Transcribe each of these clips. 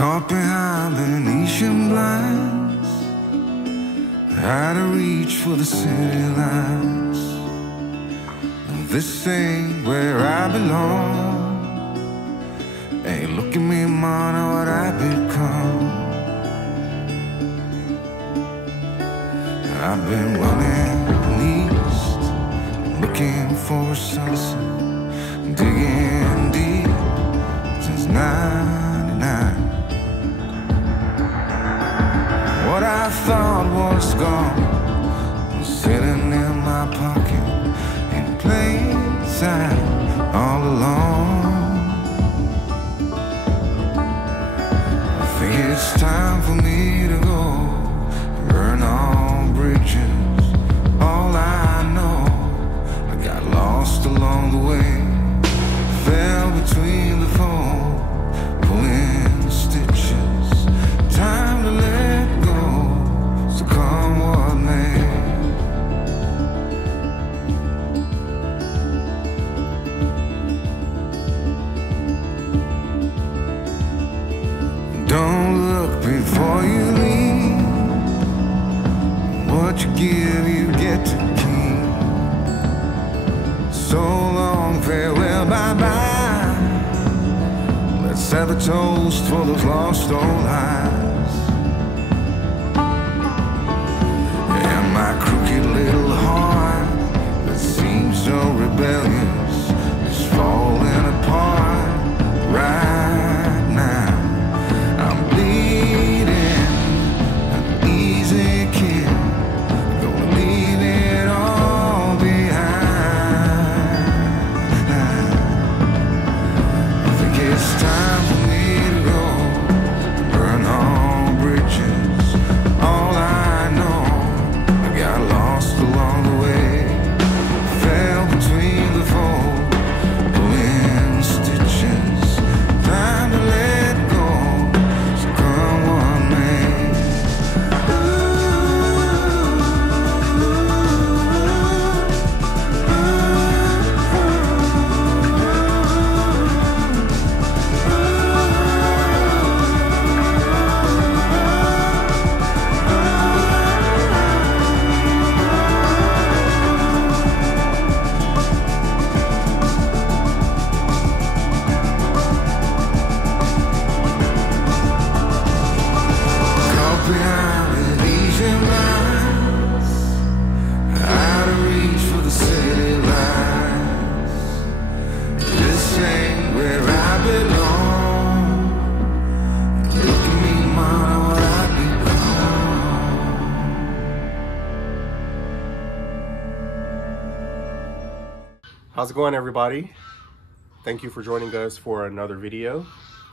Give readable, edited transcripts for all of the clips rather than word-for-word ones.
Caught behind Venetian blinds, had to reach for the city lights. This ain't where I belong. Hey, look at me, man, what I become. I've been running east, looking for a sunset, digging deep since '99. What I thought was gone was sitting in my pocket in plain sight all along. I think it's time for me to go, burn all bridges. All I know, I got lost along the way, fell between the foam, pulling stitches. Time to let go, so come what may. Don't look before you leave. What you give, you get to keep. So long, farewell, bye-bye. Let's have a toast for those lost old lives. And my crooked little heart that seems so rebellious is falling apart right now. I'm bleeding, an easy kid, gonna leave it all behind. I think it's time for me to go, burn all bridges. All I know, I got lost along the way, fell between the fold, pulling stitches. Time to let go, so come what may. Caught behind Venetian blinds, out of reach for the city lights. This ain't where I belong. Look at me, man, what I become. How's it going, everybody? Thank you for joining us for another video.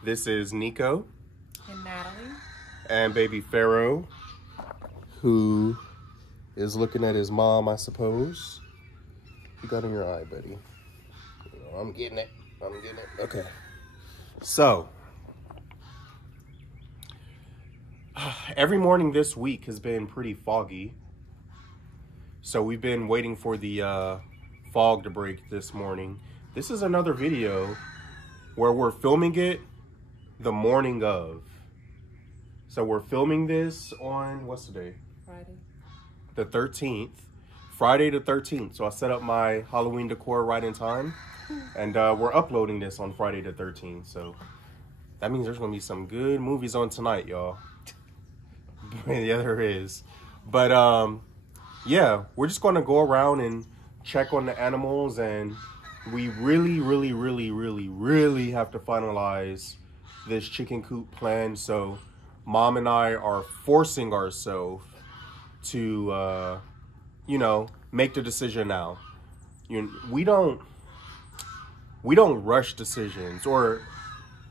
This is Nico And Natalie. and baby Pharaoh, who is looking at his mom, I suppose. What you got in your eye, buddy? I'm getting it. I'm getting it. Okay. So, every morning this week has been pretty foggy. So we've been waiting for the fog to break this morning. This is another video where we're filming it the morning of. So we're filming this on, what's the day? Friday. The 13th. Friday the 13th. So I set up my Halloween decor right in time. And we're uploading this on Friday the 13th. So that means there's going to be some good movies on tonight, y'all. Yeah, there is. But yeah, we're just going to go around and check on the animals, and we really have to finalize this chicken coop plan. So Mom and I are forcing ourselves to you know, make the decision now. We don't rush decisions, or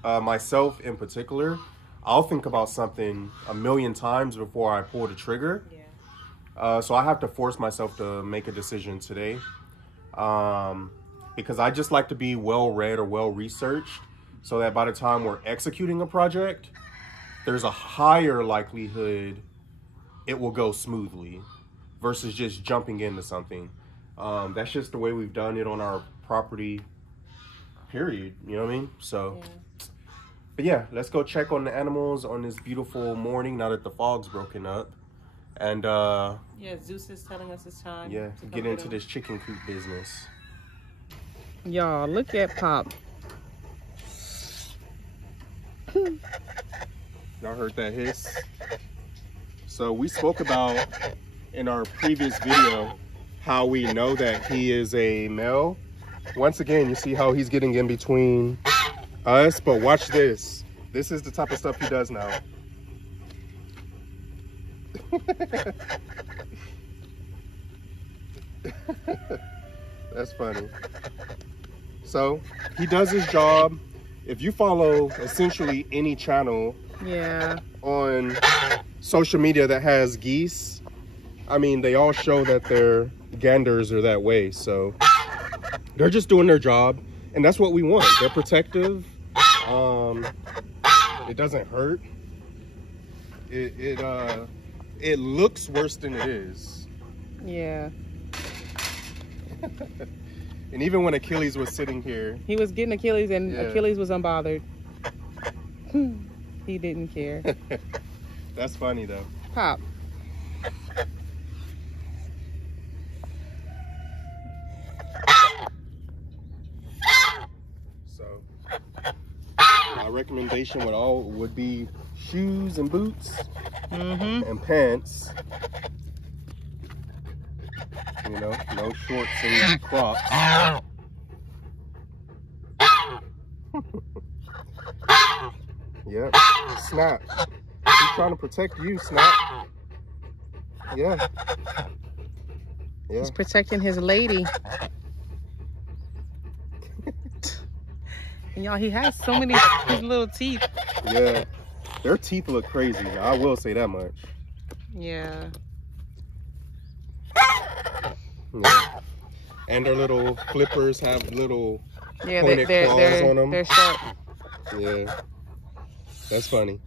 myself in particular. I'll think about something a million times before I pull the trigger. Yeah. So I have to force myself to make a decision today, because I just like to be well-read or well-researched, so that by the time we're executing a project, there's a higher likelihood it will go smoothly versus just jumping into something. That's just the way we've done it on our property, period. You know what I mean? So, But yeah, let's go check on the animals on this beautiful morning now that the fog's broken up. And yeah, Zeus is telling us it's time. Yeah, to get into this chicken coop business. Y'all, look at Pop. Y'all heard that hiss? So we spoke about in our previous video how we know that he is a male. Once again, you see how he's getting in between us, but watch this. This is the type of stuff he does now. That's funny. So he does his job. If you follow essentially any channel on social media that has geese, I mean, they all show that their ganders are that way. So they're just doing their job, and that's what we want. They're protective. It doesn't hurt. It looks worse than it is. Yeah. And even when Achilles was sitting here, he was getting Achilles, and Achilles was unbothered. He didn't care. That's funny though. Pop. So my recommendation would be shoes and boots and pants. You know, no shorts and Crocs. Yep. Snap. He's trying to protect you, Snap. Yeah. He's protecting his lady. And y'all, he has so many his little teeth. Yeah. Their teeth look crazy. I will say that much. Yeah. Yeah. And their little flippers have little pointed claws on them. They're sharp. Yeah. That's funny.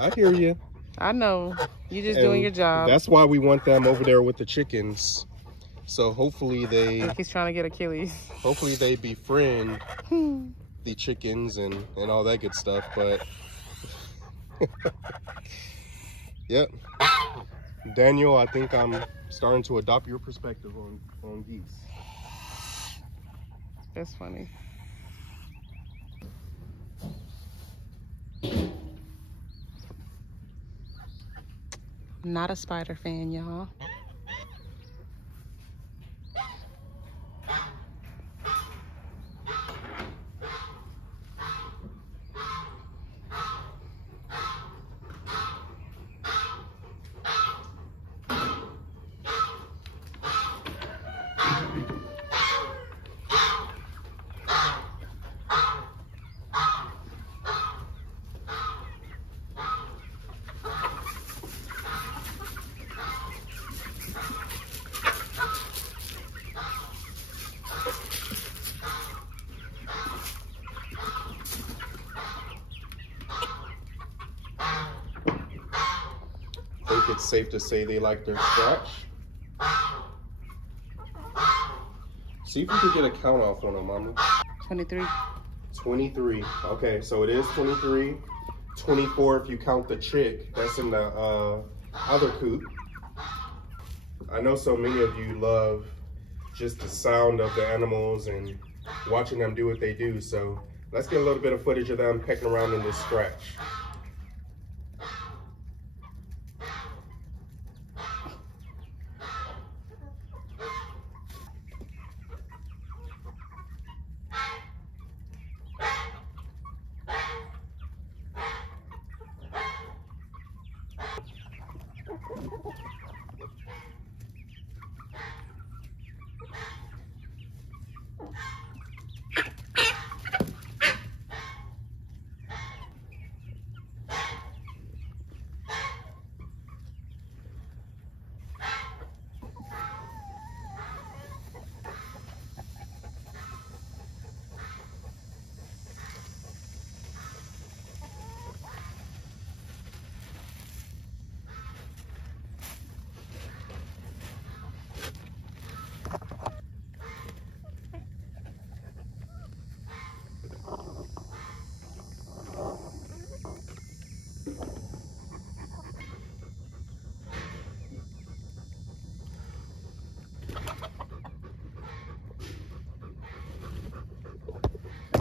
I hear you. I know. You're just doing your job. That's why we want them over there with the chickens. So hopefully they... He's trying to get Achilles. Hopefully they befriend the chickens and all that good stuff, but... Yep. Daniel, I think I'm starting to adopt your perspective on geese. That's funny. Not a spider fan, y'all. I think it's safe to say they like their scratch. See if you could get a count off on them, Mama. 23. 23. Okay, so it is 23. 24 if you count the chick that's in the other coop. I know so many of you love just the sound of the animals and watching them do what they do. So let's get a little bit of footage of them pecking around in this scratch.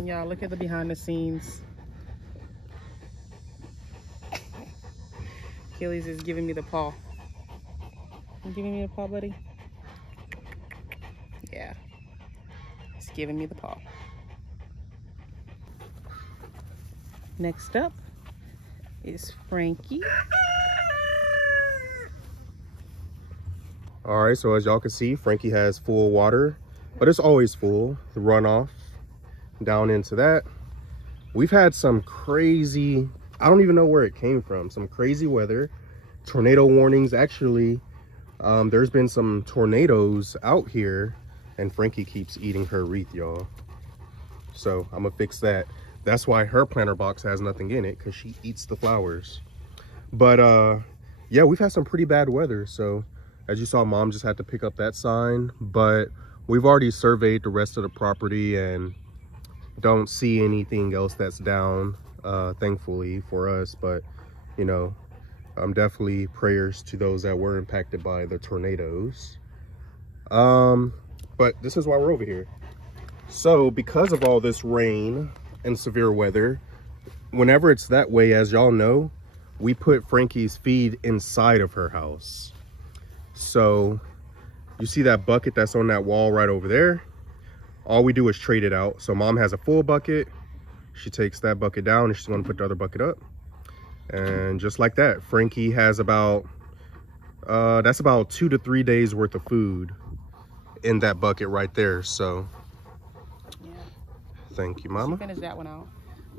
Y'all, look at the behind the scenes. Achilles is giving me the paw. You giving me the paw, buddy? Yeah. He's giving me the paw. Next up is Frankie. All right, so as y'all can see, Frankie has full water, but it's always full. The runoff down into that. We've had some crazy, I don't even know where it came from, some crazy weather, tornado warnings. Actually, there's been some tornadoes out here, and Frankie keeps eating her wreath, y'all. So I'm gonna fix that. That's why her planter box has nothing in it, because she eats the flowers. But yeah, we've had some pretty bad weather. So as you saw, Mom just had to pick up that sign, but we've already surveyed the rest of the property and don't see anything else that's down, thankfully for us. But you know, definitely prayers to those that were impacted by the tornadoes. But this is why we're over here. So because of all this rain and severe weather, whenever it's that way, as y'all know, we put Frankie's feed inside of her house. So you see that bucket that's on that wall right over there? All we do is trade it out. So Mom has a full bucket. She takes that bucket down and she's going to put the other bucket up. And just like that, Frankie has about, that's about 2 to 3 days worth of food in that bucket right there. So Yeah. thank you, Mama. Finish that one out.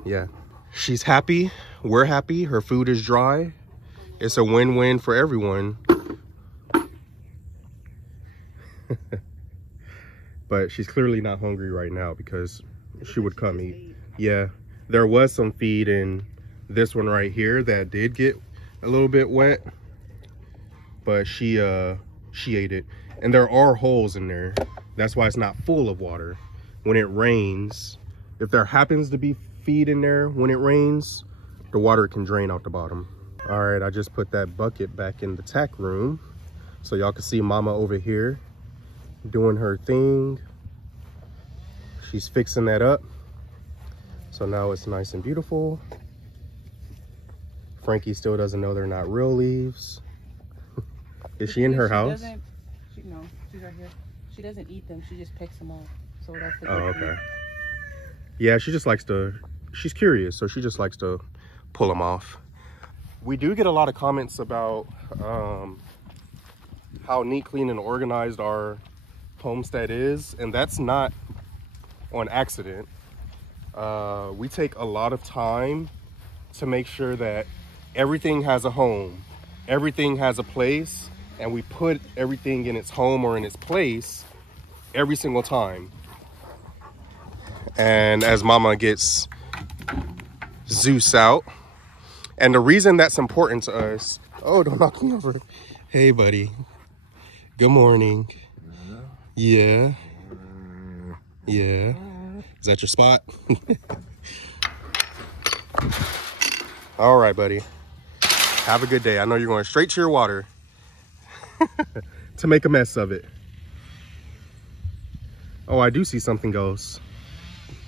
Yeah. She's happy. We're happy. Her food is dry. It's a win-win for everyone. But she's clearly not hungry right now because she would come eat. Yeah, there was some feed in this one right here that did get a little bit wet, but she ate it. And there are holes in there. That's why it's not full of water. When it rains, if there happens to be feed in there when it rains, the water can drain out the bottom. All right, I just put that bucket back in the tack room so y'all can see Mama over here doing her thing. She's fixing that up, so now it's nice and beautiful. Frankie still doesn't know they're not real leaves. Is she in her house? No, she's right here. She doesn't eat them, she just picks them off. So that's the Oh, okay. Yeah, she just likes to, she's curious, so she just likes to pull them off. We do get a lot of comments about how neat, clean, and organized our homestead is, and that's not on accident. We take a lot of time to make sure that everything has a home, everything has a place, and we put everything in its home or in its place every single time. And as Mama gets Zeus out, and the reason that's important to us, oh, don't knock me over. Hey, buddy. Good morning. Yeah. Yeah. Is that your spot? All right, buddy. Have a good day. I know you're going straight to your water to make a mess of it. Oh, I do see something else.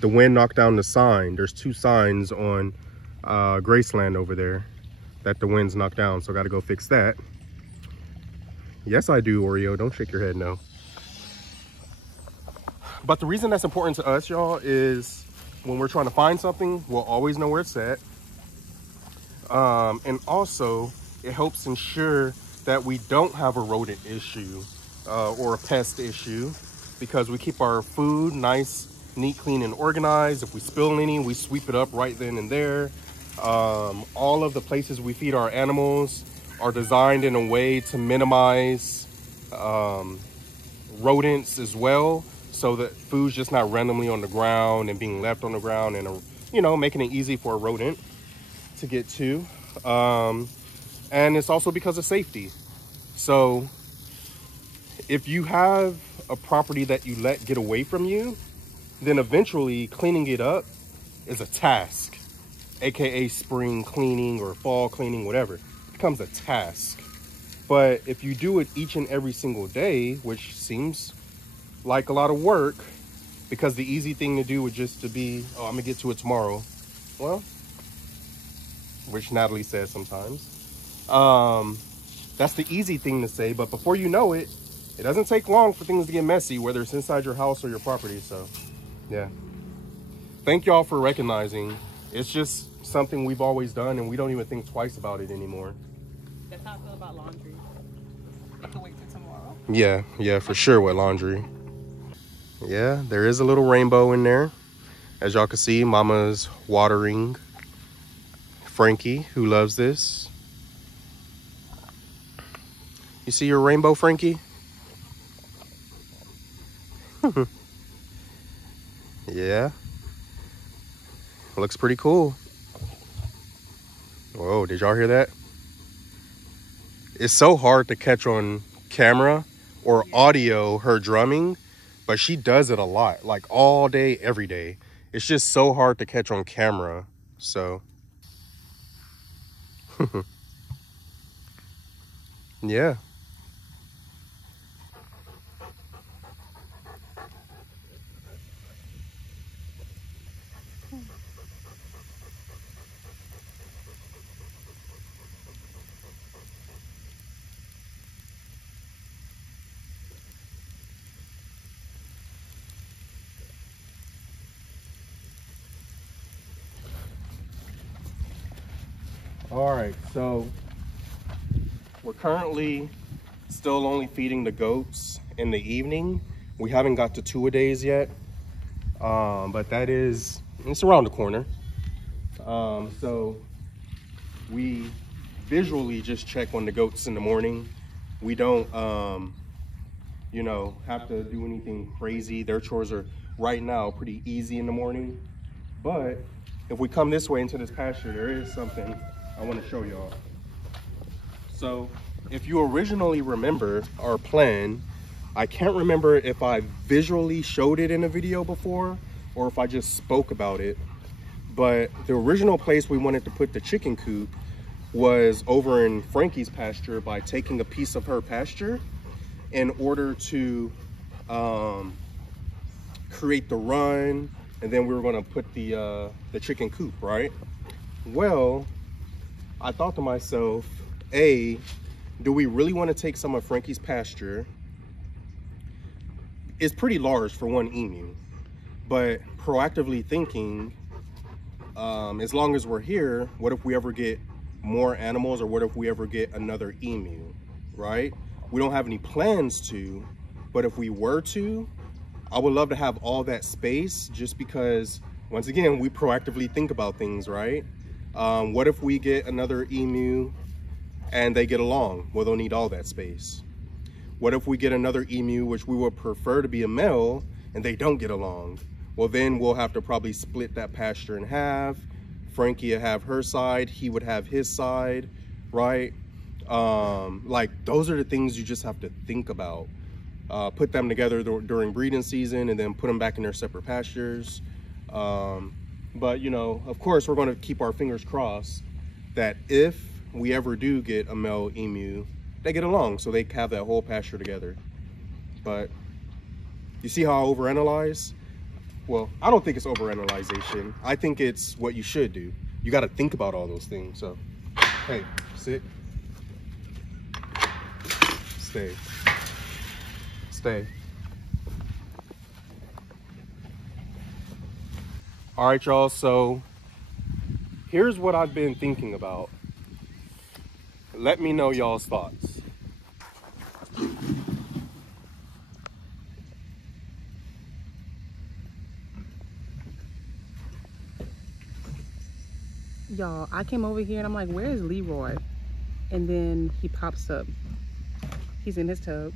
The wind knocked down the sign. There's 2 signs on Graceland over there that the wind's knocked down, so I gotta go fix that. Yes, I do, Oreo. Don't shake your head, no. But the reason that's important to us, y'all, is when we're trying to find something, we'll always know where it's at. And also, it helps ensure that we don't have a rodent issue or a pest issue, because we keep our food nice, neat, clean, and organized. If we spill any, we sweep it up right then and there. All of the places we feed our animals are designed in a way to minimize rodents as well, so that food's just not randomly on the ground and being left on the ground and, you know, making it easy for a rodent to get to. And it's also because of safety. So if you have a property that you let get away from you, then eventually cleaning it up is a task, aka spring cleaning or fall cleaning, whatever. It becomes a task. But if you do it each and every single day, which seems like a lot of work, because the easy thing to do would just to be, oh, I'm gonna get to it tomorrow. Well, which Natalie says sometimes. That's the easy thing to say, but before you know it, it doesn't take long for things to get messy, whether it's inside your house or your property. So, yeah. Thank y'all for recognizing. It's just something we've always done, and we don't even think twice about it anymore. That's how I feel about laundry. I can wait till tomorrow. Yeah, for sure with laundry. Yeah, there is a little rainbow in there. As y'all can see, Mama's watering Frankie, who loves this. You see your rainbow, Frankie? Yeah. Looks pretty cool. Whoa, did y'all hear that? It's so hard to catch on camera or audio her drumming, but she does it a lot, like all day, every day. It's just so hard to catch on camera, so. Yeah. All right, so we're currently still only feeding the goats in the evening. We haven't got to 2-a-days yet, but it's around the corner. So we visually just check on the goats in the morning. We don't, you know, have to do anything crazy. Their chores are right now pretty easy in the morning. But if we come this way into this pasture, there is something I want to show y'all. So if you originally remember our plan, I can't remember if I visually showed it in a video before or if I just spoke about it, but the original place we wanted to put the chicken coop was over in Frankie's pasture by taking a piece of her pasture in order to create the run, and then we were going to put the chicken coop, right? Well, I thought to myself, do we really want to take some of Frankie's pasture? It's pretty large for one emu, but proactively thinking, as long as we're here, what if we ever get more animals, or what if we ever get another emu, right? We don't have any plans to, but if we were to, I would love to have all that space, just because, once again, we proactively think about things, right? What if we get another emu and they get along? Well, they'll need all that space. What if we get another emu, which we would prefer to be a male, and they don't get along? Well, then we'll have to probably split that pasture in half. Frankie would have her side, he would have his side, right? Like, those are the things you just have to think about. Put them together during breeding season and then put them back in their separate pastures. But, you know, of course, we're going to keep our fingers crossed that if we ever do get a male emu, they get along, so they have that whole pasture together. But you see how I overanalyze? Well, I don't think it's overanalyzation. I think it's what you should do. You got to think about all those things. So, hey, sit. Stay. Stay. All right, y'all, so here's what I've been thinking about. Let me know y'all's thoughts. Y'all, I came over here and I'm like, where is Leroy? And then he pops up. He's in his tub.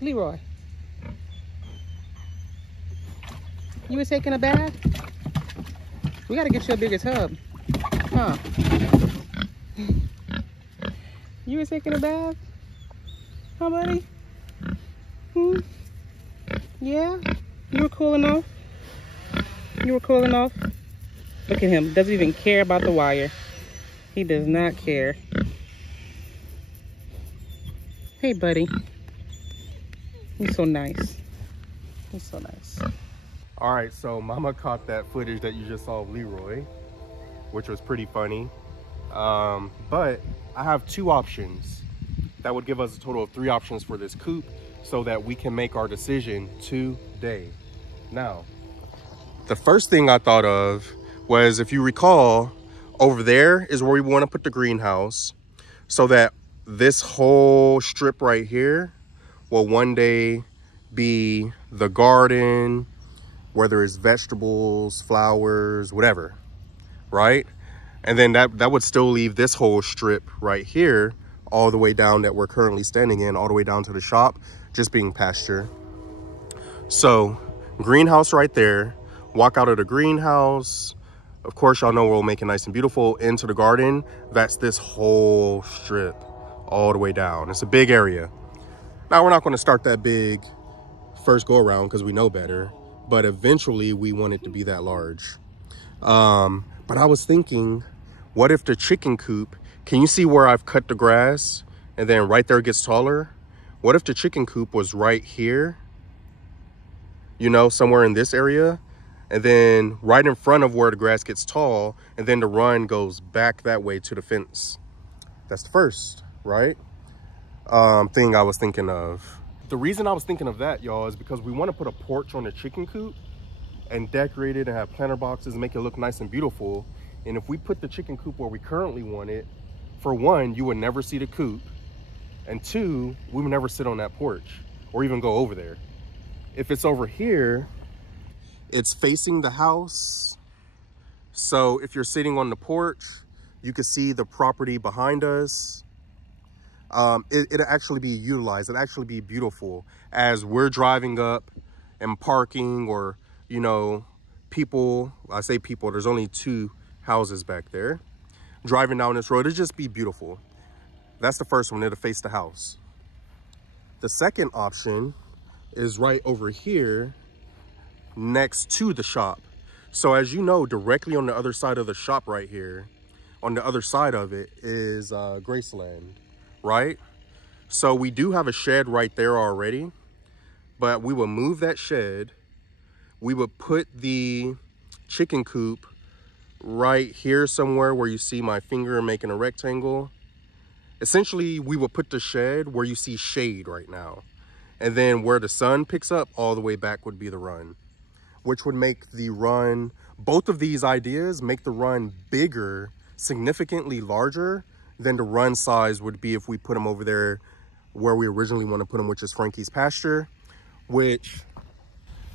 Leroy, you were taking a bath? We gotta get you a bigger tub. Huh? You were taking a bath? Huh, buddy? Yeah? You were cool enough? You were cool enough? Look at him, doesn't even care about the wire. He does not care. Hey, buddy. He's so nice. He's so nice. All right, so Mama caught that footage that you just saw of Leroy, which was pretty funny. But I have two options. That would give us a total of 3 options for this coop so that we can make our decision today. Now, the first thing I thought of was, if you recall, over there is where we want to put the greenhouse so that this whole strip right here will one day be the garden, whether it's vegetables, flowers, whatever, right? And then that would still leave this whole strip right here all the way down that we're currently standing in, all the way down to the shop, just being pasture. So greenhouse right there, walk out of the greenhouse. Of course, y'all know we'll make it nice and beautiful into the garden. That's this whole strip all the way down. It's a big area. Now, we're not going to start that big first go around because we know better, but eventually we want it to be that large. But I was thinking, what if the chicken coop, can you see where I've cut the grass and then right there it gets taller? What if the chicken coop was right here, you know, somewhere in this area, and then right in front of where the grass gets tall, and then the run goes back that way to the fence? That's the first, right? Thing I was thinking of. The reason I was thinking of that, y'all, is because we want to put a porch on the chicken coop and decorate it and have planter boxes and make it look nice and beautiful. And if we put the chicken coop where we currently want it, for one, you would never see the coop, and two, we would never sit on that porch or even go over there. If it's over here, it's facing the house. So if you're sitting on the porch, you can see the property behind us. It'll actually be utilized. It'll actually be beautiful as we're driving up and parking, or, you know, people, I say people, there's only 2 houses back there. Driving down this road, it'll just be beautiful. That's the first one, it'll face the house. The second option is right over here next to the shop. So as you know, directly on the other side of the shop right here, on the other side of it is Graceland, right? So we do have a shed right there already, but we will move that shed. We would put the chicken coop right here somewhere where you see my finger making a rectangle. Essentially, we will put the shed where you see shade right now. And then where the sun picks up, all the way back would be the run, which would make the run, both of these ideas make the run bigger, significantly larger than the run size would be if we put them over there where we originally want to put them, which is Frankie's pasture, which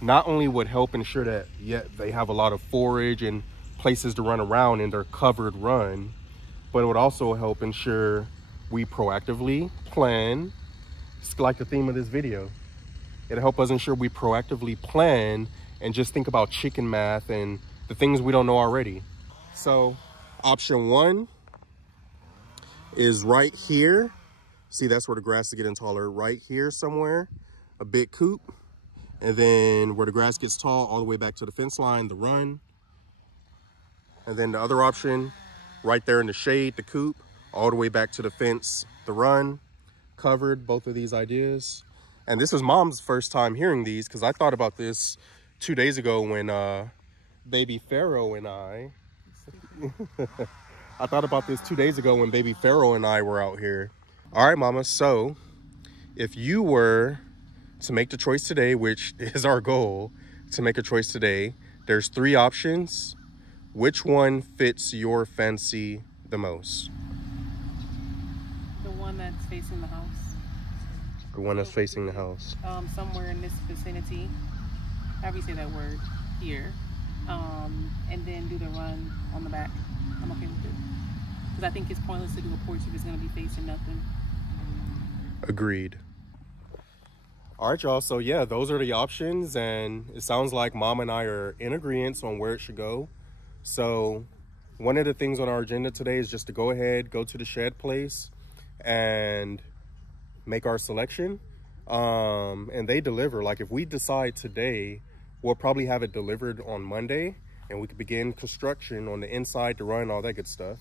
not only would help ensure that, yeah, they have a lot of forage and places to run around in their covered run, but it would also help ensure we proactively plan. It's like the theme of this video. It'll help us ensure we proactively plan and just think about chicken math and the things we don't know already. So option 1 is right here. See, that's where the grass is getting taller, right here somewhere, a big coop. And then where the grass gets tall, all the way back to the fence line, the run. And then the other option, right there in the shade, the coop, all the way back to the fence, the run. Covered both of these ideas. And this is Mom's first time hearing these, because I thought about this 2 days ago when baby Pharaoh and I I thought about this 2 days ago when baby Pharaoh and I were out here. All right, Mama, so if you were to make the choice today, which is our goal, to make a choice today, there's 3 options. Which one fits your fancy the most? The one that's facing the house. The one that's facing the house. Somewhere in this vicinity. However you say that word, here. And then do the run on the back. I'm okay with it. Because I think it's pointless to do a porch if it's going to be facing nothing. Agreed. All right, y'all. So yeah, those are the options, and it sounds like Mom and I are in agreement on where it should go. So one of the things on our agenda today is just to go ahead, go to the shed place and make our selection. And they deliver. Like, if we decide today, we'll probably have it delivered on Monday, and we could begin construction on the inside, to run, all that good stuff.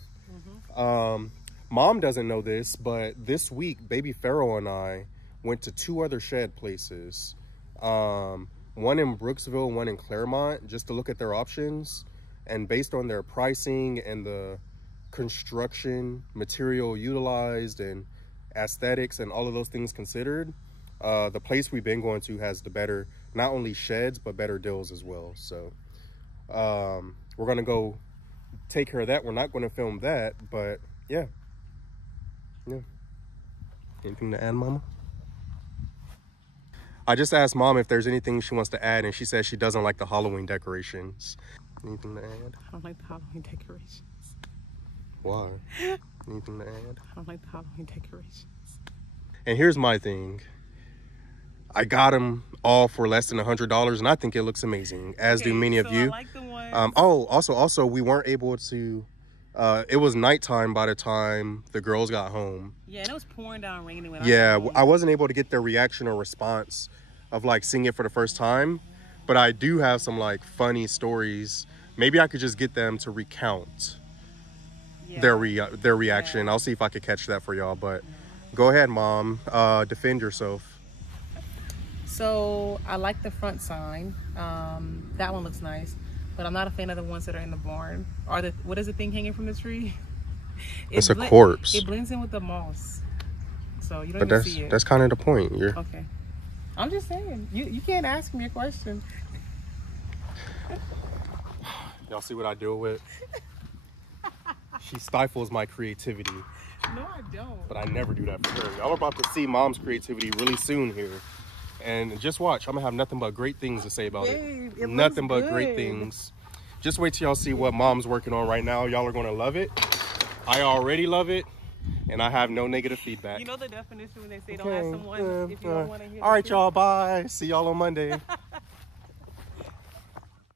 Mom doesn't know this, but this week, Baby Pharaoh and I went to 2 other shed places. One in Brooksville, one in Claremont, just to look at their options. And based on their pricing and the construction material utilized and aesthetics and all of those things considered, the place we've been going to has the better, not only sheds, but better deals as well. So we're going to go take care of that. We're not going to film that, but yeah. Anything to add, Mama? I just asked Mom if there's anything she wants to add, and she says she doesn't like the Halloween decorations. Anything to add? I don't like the Halloween decorations. Why? Anything to add? I don't like the Halloween decorations. And here's my thing. I got them all for less than $100, and I think it looks amazing, as do many of you. I like the ones. Also, we weren't able to. It was nighttime by the time the girls got home. Yeah, and it was pouring down raining when I wasn't able to get their reaction or response of like seeing it for the first time, but I do have some like funny stories. Maybe I could just get them to recount their reaction. Yeah. I'll see if I could catch that for y'all. But go ahead, Mom. Defend yourself. So I like the front sign. That one looks nice. But I'm not a fan of the ones that are in the barn. What is the thing hanging from the tree? It's a corpse. It blends in with the moss. So you don't even see it. That's kind of the point. Okay. I'm just saying. You can't ask me a question. Y'all see what I deal with? She stifles my creativity. No, I don't. But I never do that for her. Y'all are about to see Mom's creativity really soon here. And just watch. I'm going to have nothing but great things to say about it. Nothing but great things. Just wait till y'all see what Mom's working on right now. Y'all are going to love it. I already love it. And I have no negative feedback. You know the definition when they say don't ask someone if you don't want to hear. All right, y'all. Bye. See y'all on Monday.